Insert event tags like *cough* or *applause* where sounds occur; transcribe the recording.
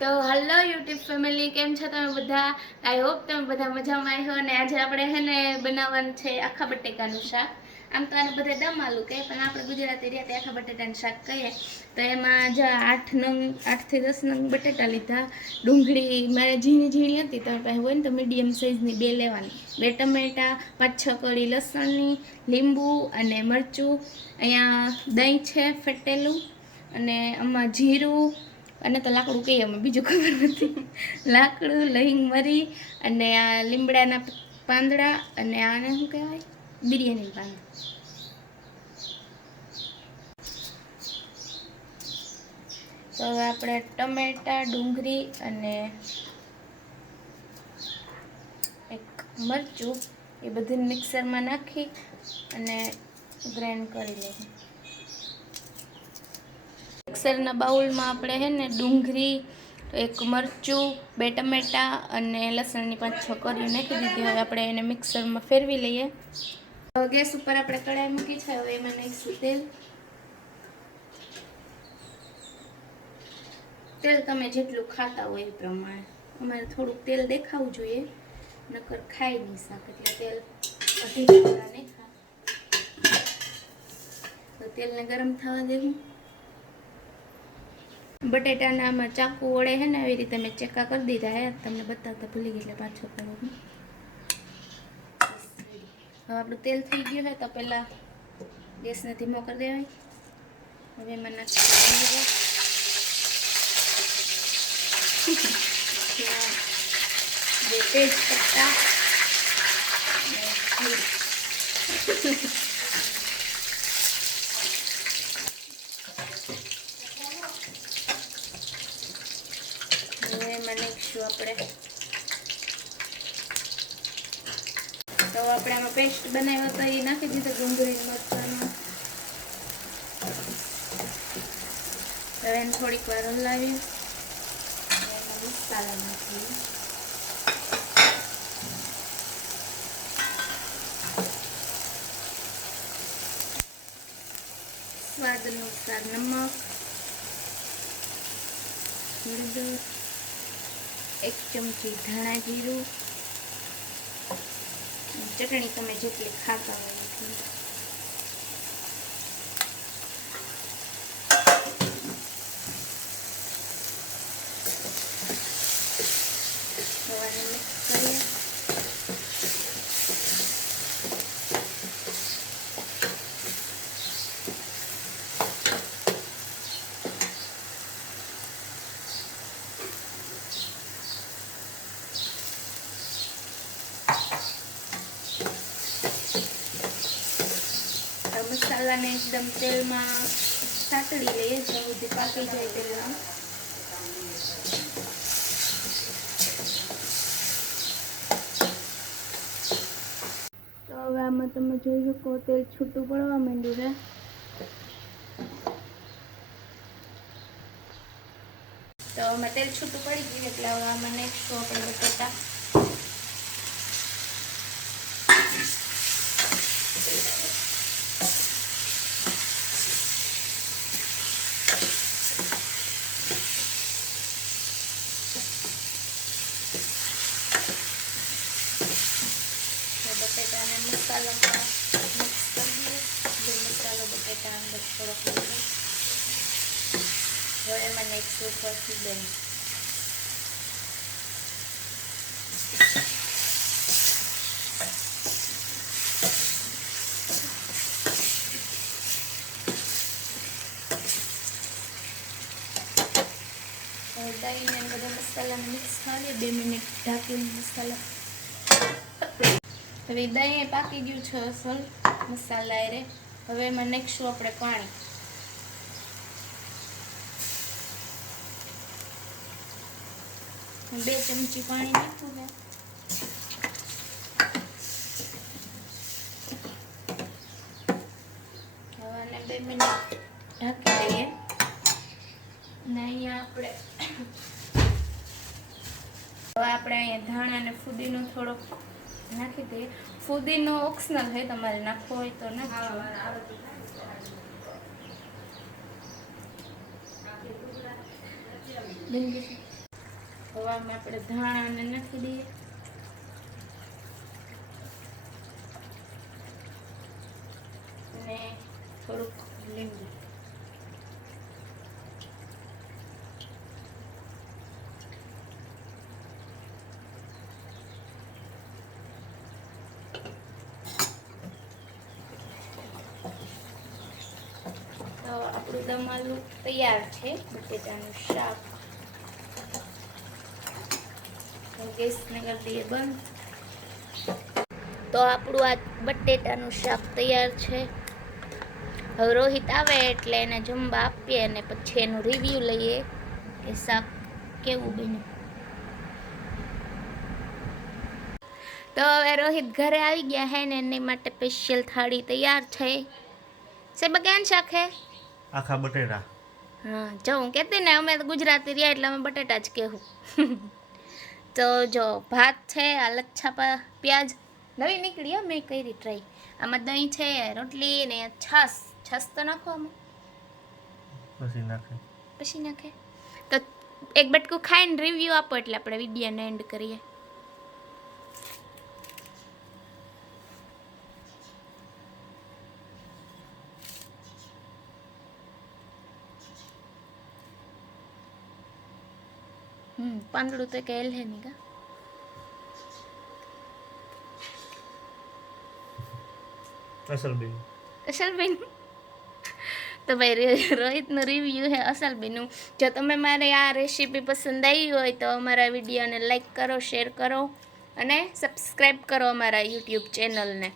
તો hello YouTube family કેમ છો તમે બધા? આઈ હોપ તમે બધા મજામાં આવ્યો અને આજે આપણે હે ને બનાવવાનું છે આખા બટેકાનું શાક. આમ તો આને બધા દમ આલુ કહે, પણ આપણે ગુજરાતી રીતે આખા બટેટાનું શાક કહીએ. તો એમાં જ આઠ નંગ આઠથી દસ નંગ બટેટા લીધા. ડુંગળી મારે ઝીણી ઝીણી હતી તમે પાસે હોય ને તો મીડિયમ સાઇઝની બે લેવાની. બે ટમેટા, પાંચ છ કળી લસણની, લીંબુ અને મરચું. અહીંયા દહીં છે, ફેટેલું. અને આમાં જીરું અને તો લાકડું કહીએ અમે, બીજું ખબર નથી. લાકડું, લહિંગ, મરી અને આ લીમડાના પાંદડા અને આને શું કહેવાય? બિરયાની પાંદડા. તો હવે આપણે ટમેટા, ડુંગળી અને એક મરચું એ બધું મિક્સરમાં નાખી અને ગ્રાઇન્ડ કરી લઈએ. મિક્સરના બાઉલમાં આપણે હે ને ડુંગળી, એક મરચું, બે ટમેટા અને લસણની પાંચ છ કરી નાખી દીધી. હવે આપણે એને મિક્સરમાં ફેરવી લઈએ. ગેસ ઉપર આપણે કડાઈ મૂકી છે. હવે એમાં નાખીશું તેલ. તેલ તમે જેટલું ખાતા હોય એ પ્રમાણે. અમારે થોડુંક તેલ દેખાવું જોઈએ. નકર ખાઈ નહીં શાક એટલે તેલ અઢી ખા તો તેલને ગરમ થવા દેવું. બટેટાના આમાં ચાકુ વડે છે ને, આવી રીતે મેં ચેકા કરી દીધા હે. તમને બતાવતા ભૂલી ગઈ એટલે પાછો કરો હવે આપણું તેલ થઈ ગયું છે તો પહેલાં ગેસને ધીમો કરી દેવાય. હવે એમાં નાખી *laughs* બે તેજ પત્તા નાખીશું આપણે. તો આપણે આમાં પેસ્ટ બનાવ્યો તો એ નાખી દીધો ડુંગળી મરચાનો. હવે એને થોડીક વાર હલાવી મસાલા નાખીએ. સ્વાદ અનુસાર નમક. હળદર એક ચમચી ધાણા જીરું. ચટણી તમે જેટલી ખાતા હોય એટલી. મિક્સ કરીએ આ મસાલાને એકદમ તેલમાં સાતળી લઈએ જ્યાં સુધી પાકી જાય તેલમાં. તો હવે આમાં તમે જોઈ શકો તેલ છૂટું પડવા માંડ્યું છે. તો આમાં તેલ છૂટું પડી ગયું એટલે હવે આમાં નેક્સ્ટ આપણે બટાટા તો બટેટાને મસાલામાં મિક્સ કરી દઈએ જે મસાલો બટેટા અંદર થોડોક લઈએ હવે એમાં નાખીશું પછી દહીં હવે દહીં ને બધા મસાલાને મિક્સ કરી બે મિનિટ ઢાંકીને મસાલા હવે દહીં પાકી ગયું છે અસલ, મસાલા રે હવે એમાં નાખીશું આપણે પાણી. બે ચમચી પાણી નાખું હવે બે મિનિટ ઢાંકી અને અહીંયા આપણે હવે આપણે અહીંયા ધાણા અને ફુદીનો થોડોક નાખી દઈએ ફુદીનો ઓપ્શનલ છે તમારે નાખવો હોય તો નાખો હવામાં આપણે ધાણાને નાખી દઈએ. અને થોડુંક લીંબુ તો આપણું દમ તૈયાર છે, બટેટાનું શાક. ગેસને કરી દઈએ બંધ. તો આપણું આ બટેટાનું શાક તૈયાર છે. હવે રોહિત આવે એટલે એને જમવા આપીએ અને પછી એનું રિવ્યૂ લઈએ કે શાક કેવું બન્યું. તો હવે રોહિત ઘરે આવી ગયા હે ને એની માટે સ્પેશિયલ થાળી તૈયાર છે. સાહેબ કેમ શાક હે? આખા બટેટા? હા જો હું કહેતી ને અમે ગુજરાતી રહ્યા એટલે અમે બટેટા જ કહેવું. *laughs* તો જો ભાત છે આ લચ્છા પા- પ્યાજ. નવી નીકળી હો મેં કરી ટ્રાય આમાં દહીં છે રોટલી ને છાશ છાશ તો નાખો આમાં. પછી નાખે. પછી નાખે. તો એક બટકું ખાઈને રિવ્યૂ આપો એટલે આપણે વિડીયોને એન્ડ કરીએ. હમ પાંદડું તો કે હે નહીં કા અસલ બેન અસલ તો ભાઈ રોહિત રોહિતનું રિવ્યૂ હે અસલ બેનનું જો તમે મારે આ રેસીપી પસંદ આવી હોય તો અમારા વિડીયોને લાઈક કરો શેર કરો અને સબસ્ક્રાઈબ કરો અમારા યુટ્યુબ ચેનલને